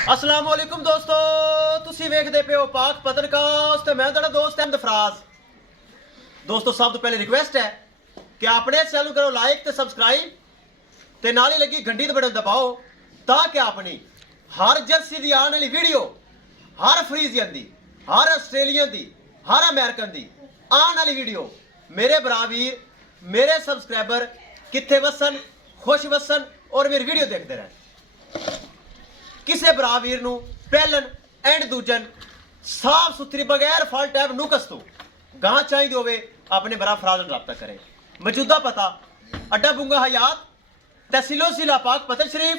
अस्सलाम वालेकुम दोस्तों, तुसी वेखदे पे हो पाक पत्रकास्ट ते मैं तुहाडा दोस्त अहमद फराज। दोस्तों सब तो पहले रिक्वेस्ट है कि अपने चैनल करो लाइक ते सब्सक्राइब ते नाल ही लगी घंटी ते बटन दबाओ ताकि अपनी हर जर्सी दी आने वाली वीडियो हर फ्रीजियन दी, हर आस्ट्रेलियन दी, हर अमेरिकन दी आने वाली वीडियो मेरे भरा वीर, मेरे सब्सक्राइबर कित्थे वसन, खुश वसन और मेरी वीडियो देखते रहें। किसी भरा वीर नूं पहलन एंड दूजन साफ सुथरी बगैर फल टैब नुकस तो गां चाहिए होवे अपने भरा फराज नाल राब्ता करें। मौजूदा पता अड्डा बुंगा हयात, तहसीलो जिला पाक पतन शरीफ।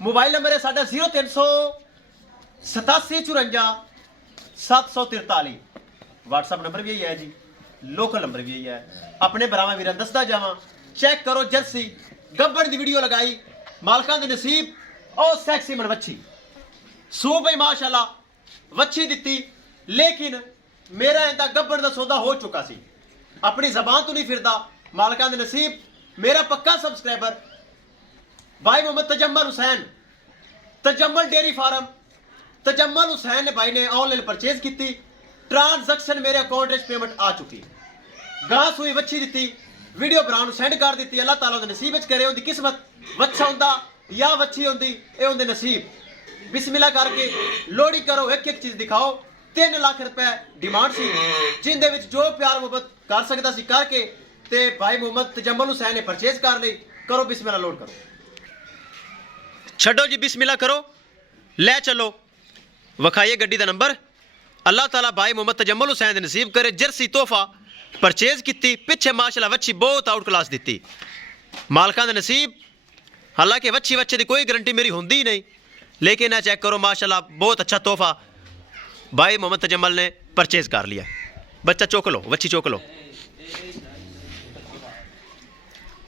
मोबाइल नंबर है साडा 038754 व्हाट्सअप नंबर भी यही है जी, लोकल नंबर भी यही है। अपने भरावां वीरां दसदा जावां, चेक करो जर्सी गब्बड़ दी वीडियो लगाई, मालकां दे नसीब और सैक्सी मन वच्छी सू भाई माशाल्लाह वच्छी दिती, लेकिन मेरा इंदा गब्बड़ दा सौदा हो चुका सी, अपनी जबान तो नहीं फिरदा। मालकां दे नसीब मेरा पक्का सब्सक्राइबर भाई मोहम्मद तजम्मल हुसैन, तजम्मल डेयरी फार्म, तजम्मल हुसैन ने भाई ने ऑनलाइन परचेज की, ट्रांजैक्शन मेरे अकाउंट में पेमेंट आ चुकी। गां सूई वच्छी दी वीडियो भरा सेंड कर दी। अल्लाह ताला उहदे नसीब करे, उहदी किस्मत वच्छा हुंदा या वच्छी हुंदी, ये उहदे नसीब। बिस्मिल्लाह करके लोड़ी करो, एक एक चीज दिखाओ। 3 लाख रुपए डिमांड सी, जिंदे विच जो प्यार मुहब्बत कर सकदा सी करके ते भाई मोहम्मद तजम्मल हुसैन ने परचेज कर ली। करो बिस्मिल्लाह, लोड करो, छड्डो जी, बिस्मिल्लाह करो, ले चलो, वखाइए गड्डी दा नंबर। अल्लाह ताला भाई मोहम्मद तजम्मल हुसैन दे नसीब करे। जर्सी तोहफा परचेज की, पिछे माशाल्लाह वच्छी बहुत आउट क्लास दी। मालकां दे नसीब, हालांकि वच्छी वच्छे की कोई गारंटी मेरी होंदी नहीं, लेकिन यह चेक करो माशाल्लाह बहुत अच्छा तोहफा भाई मोहम्मद तजम्मल ने परचेज कर लिया। बच्चा चुक लो, वच्छी चुक लो,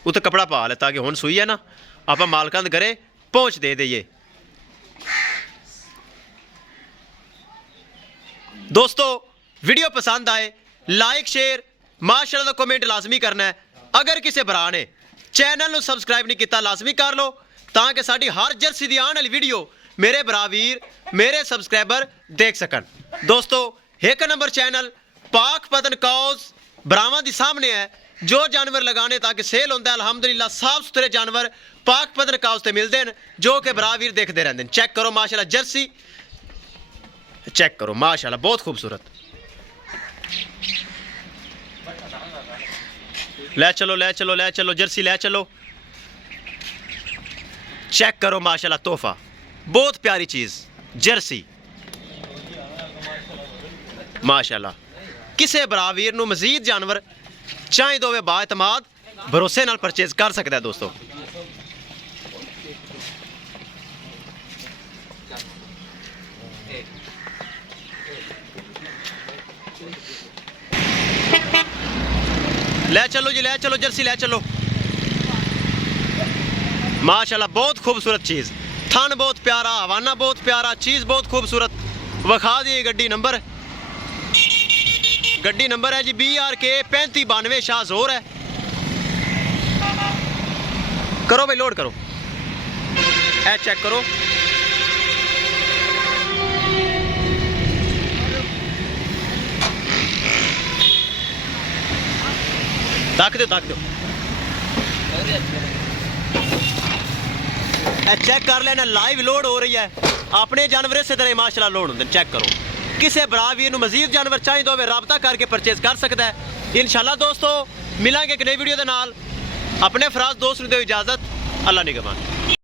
उत्ते कपड़ा पा ले ताकि हुण सूई है ना आप मालकां दे घरे पहुँच दे दईए। दोस्तों वीडियो पसंद आए लाइक शेयर माशाल्लाह दा कमेंट लाजमी करना है। अगर किसी भरा ने चैनल नूं सबसक्राइब नहीं किया लाजमी कर लो ताकि साडी हर जर्सी दी आने वाली वीडियो मेरे भरा वीर, मेरे सब्सक्राइबर देख सकन। दोस्तों 1 नंबर चैनल पाक पतन कॉज भरावां दी सामने है। जो जानवर लगाने ताकि सेल होंदा है अल्हम्दुलिल्लाह साफ सुथरे जानवर पाक पतन कॉज ते मिलते हैं, जो कि भरा वीर देखते रहते हैं। चेक करो माशाल्लाह जर्सी, चेक करो माशाल्लाह बहुत खूबसूरत। ले चलो ले चलो ले चलो जर्सी ले चलो, चेक करो माशाल्लाह तोहफा बहुत प्यारी चीज जर्सी माशाल्लाह। किसी भरा वीर नूं मजीद जानवर चाहिए होवे बाएतमाद भरोसे नाल परचेज कर सकता है। दोस्तों ले चलो जी, ले चलो जर्सी ले चलो माशाल्लाह बहुत खूबसूरत चीज़, थन बहुत प्यारा, हवाना बहुत प्यारा, चीज़ बहुत खूबसूरत। वखा दी गड्डी नंबर, गड्डी नंबर है जी BRK 3592 शाहजोर है। करो भाई लोड करो, ए चेक करो, तक दो तक दो, चेक कर लेना लाइव लोड हो रही है। अपने जानवर इस तरह माशाल्लाह लोड होंगे। चेक करो, किसी भरा वीर नूं मजीद जानवर चाहिए होवे राबता करके परचेज कर सकता है। इंशाल्लाह दोस्तों मिलांगे एक नई वीडियो के नाल। अपने फराज दोस्त नूं दिओ इजाजत, अल्लाह निगहबान।